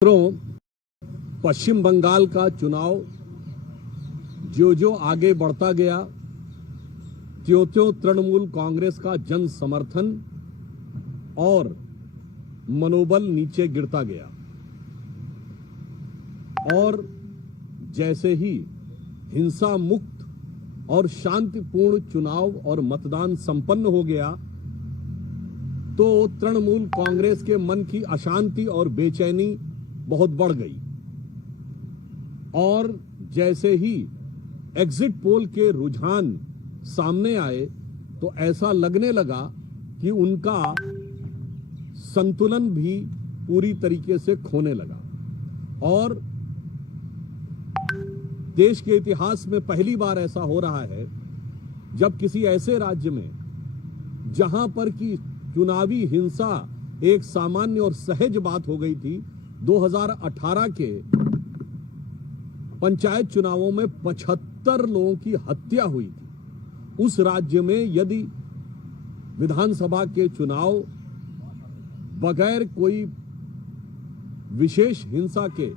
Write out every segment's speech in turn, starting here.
पश्चिम बंगाल का चुनाव जो जो आगे बढ़ता गया त्यों त्यों तृणमूल कांग्रेस का जन समर्थन और मनोबल नीचे गिरता गया और जैसे ही हिंसा मुक्त और शांतिपूर्ण चुनाव और मतदान संपन्न हो गया तो तृणमूल कांग्रेस के मन की अशांति और बेचैनी बहुत बढ़ गई और जैसे ही एग्जिट पोल के रुझान सामने आए तो ऐसा लगने लगा कि उनका संतुलन भी पूरी तरीके से खोने लगा और देश के इतिहास में पहली बार ऐसा हो रहा है जब किसी ऐसे राज्य में जहां पर की चुनावी हिंसा एक सामान्य और सहज बात हो गई थी, 2018 के पंचायत चुनावों में 75 लोगों की हत्या हुई थी। उस राज्य में यदि विधानसभा के चुनाव बगैर कोई विशेष हिंसा के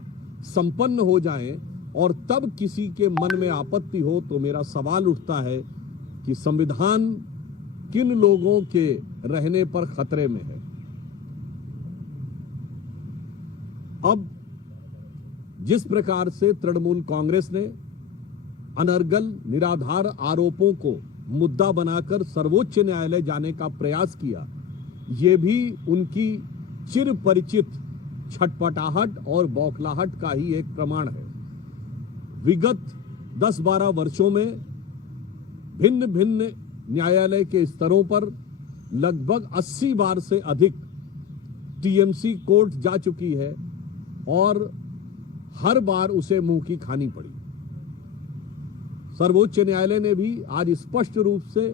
संपन्न हो जाएं और तब किसी के मन में आपत्ति हो तो मेरा सवाल उठता है कि संविधान किन लोगों के रहने पर खतरे में है। अब जिस प्रकार से तृणमूल कांग्रेस ने अनर्गल निराधार आरोपों को मुद्दा बनाकर सर्वोच्च न्यायालय जाने का प्रयास किया, ये भी उनकी चिर परिचित छटपटाहट और बौखलाहट का ही एक प्रमाण है। विगत 10-12 वर्षों में भिन्न भिन्न न्यायालय के स्तरों पर लगभग 80 बार से अधिक टीएमसी कोर्ट जा चुकी है और हर बार उसे मुंह की खानी पड़ी। सर्वोच्च न्यायालय ने भी आज स्पष्ट रूप से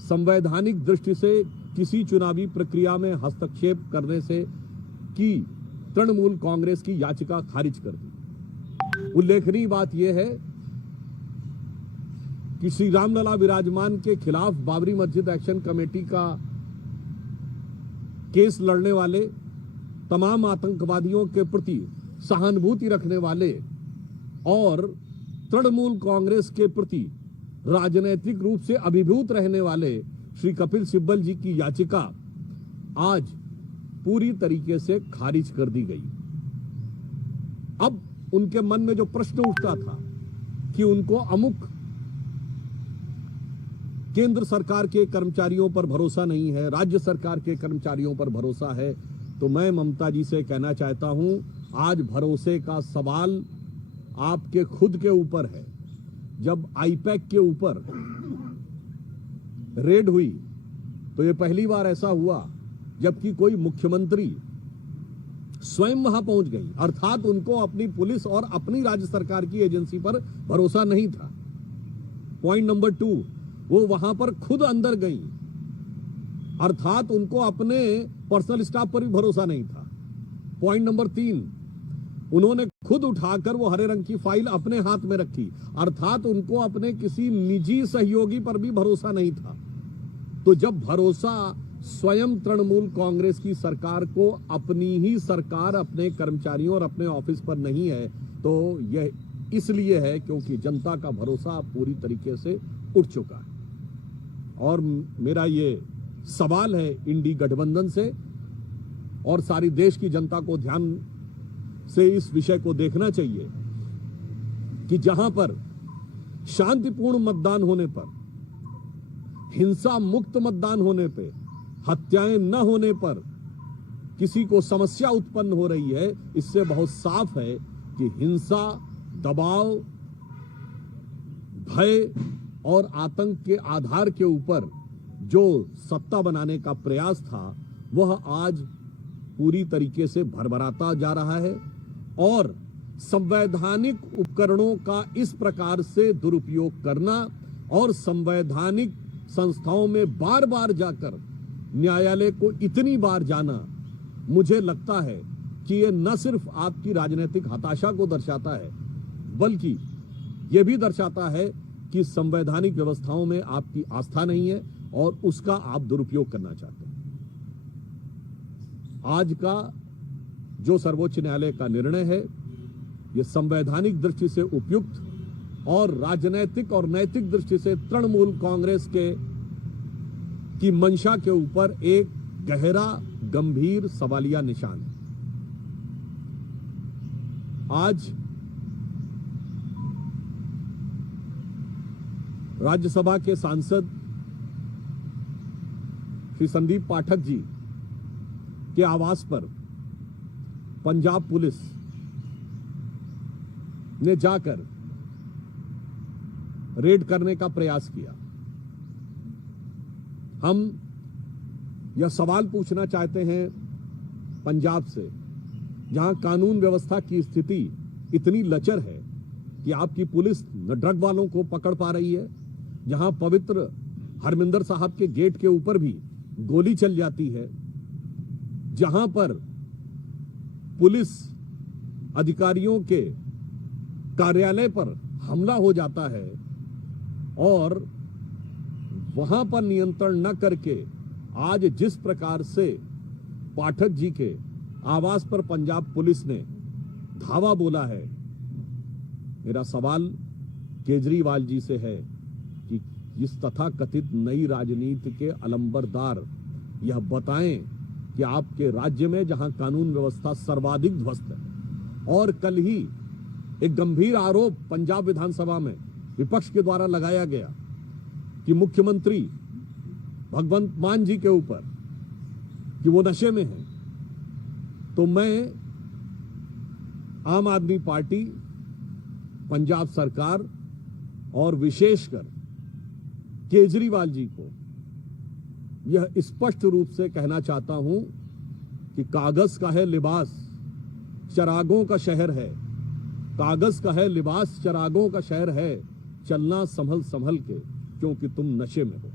संवैधानिक दृष्टि से किसी चुनावी प्रक्रिया में हस्तक्षेप करने से की तृणमूल कांग्रेस की याचिका खारिज कर दी। उल्लेखनीय बात यह है कि श्री रामलला विराजमान के खिलाफ बाबरी मस्जिद एक्शन कमेटी का केस लड़ने वाले तमाम आतंकवादियों के प्रति सहानुभूति रखने वाले और तृणमूल कांग्रेस के प्रति राजनीतिक रूप से अभिभूत रहने वाले श्री कपिल सिब्बल जी की याचिका आज पूरी तरीके से खारिज कर दी गई। अब उनके मन में जो प्रश्न उठता था कि उनको अमुक केंद्र सरकार के कर्मचारियों पर भरोसा नहीं है, राज्य सरकार के कर्मचारियों पर भरोसा है, तो मैं ममता जी से कहना चाहता हूं आज भरोसे का सवाल आपके खुद के ऊपर है। जब आईपैक के ऊपर रेड हुई तो ये पहली बार ऐसा हुआ जबकि कोई मुख्यमंत्री स्वयं वहां पहुंच गई, अर्थात उनको अपनी पुलिस और अपनी राज्य सरकार की एजेंसी पर भरोसा नहीं था। पॉइंट नंबर 2, वो वहां पर खुद अंदर गई, अर्थात उनको अपने पर्सनल स्टाफ पर भी भरोसा नहीं था। पॉइंट नंबर 3, उन्होंने खुद उठाकर वो हरे रंग की फाइल अपने हाथ में रखी, अर्थात उनको अपने किसी निजी सहयोगी पर भी भरोसा नहीं था। तो जब भरोसा स्वयं तृणमूल कांग्रेस की सरकार को अपनी ही सरकार, अपने कर्मचारियों और अपने ऑफिस पर नहीं है तो यह इसलिए है क्योंकि जनता का भरोसा पूरी तरीके से उठ चुका है। और मेरा ये सवाल है इंडी गठबंधन से और सारी देश की जनता को ध्यान से इस विषय को देखना चाहिए कि जहां पर शांतिपूर्ण मतदान होने पर, हिंसा मुक्त मतदान होने पे, हत्याएं न होने पर किसी को समस्या उत्पन्न हो रही है, इससे बहुत साफ है कि हिंसा, दबाव, भय और आतंक के आधार के ऊपर जो सत्ता बनाने का प्रयास था वह आज पूरी तरीके से भरभराता जा रहा है और संवैधानिक उपकरणों का इस प्रकार से दुरुपयोग करना और संवैधानिक संस्थाओं में बार बार जाकर न्यायालय को इतनी बार जाना, मुझे लगता है कि यह न सिर्फ आपकी राजनीतिक हताशा को दर्शाता है बल्कि यह भी दर्शाता है कि संवैधानिक व्यवस्थाओं में आपकी आस्था नहीं है और उसका आप दुरुपयोग करना चाहते हैं। आज का जो सर्वोच्च न्यायालय का निर्णय है यह संवैधानिक दृष्टि से उपयुक्त और राजनैतिक और नैतिक दृष्टि से तृणमूल कांग्रेस की मंशा के ऊपर एक गहरा गंभीर सवालिया निशान है। आज राज्यसभा के सांसद श्री संदीप पाठक जी के आवास पर पंजाब पुलिस ने जाकर रेड करने का प्रयास किया। हम यह सवाल पूछना चाहते हैं पंजाब से, जहां कानून व्यवस्था की स्थिति इतनी लचर है कि आपकी पुलिस न ड्रग वालों को पकड़ पा रही है, जहां पवित्र हरमिंदर साहब के गेट के ऊपर भी गोली चल जाती है, जहां पर पुलिस अधिकारियों के कार्यालय पर हमला हो जाता है और वहां पर नियंत्रण न करके आज जिस प्रकार से पाठक जी के आवास पर पंजाब पुलिस ने धावा बोला है, मेरा सवाल केजरीवाल जी से है कि इस तथाकथित नई राजनीति के अलंबरदार यह बताएं कि आपके राज्य में जहां कानून व्यवस्था सर्वाधिक ध्वस्त है, और कल ही एक गंभीर आरोप पंजाब विधानसभा में विपक्ष के द्वारा लगाया गया कि मुख्यमंत्री भगवंत मान जी के ऊपर कि वो नशे में हैं, तो मैं आम आदमी पार्टी, पंजाब सरकार और विशेषकर केजरीवाल जी को यह स्पष्ट रूप से कहना चाहता हूं कि कागज का है लिबास, चरागों का शहर है। कागज का है लिबास, चरागों का शहर है। चलना संभल संभल के, क्योंकि तुम नशे में हो।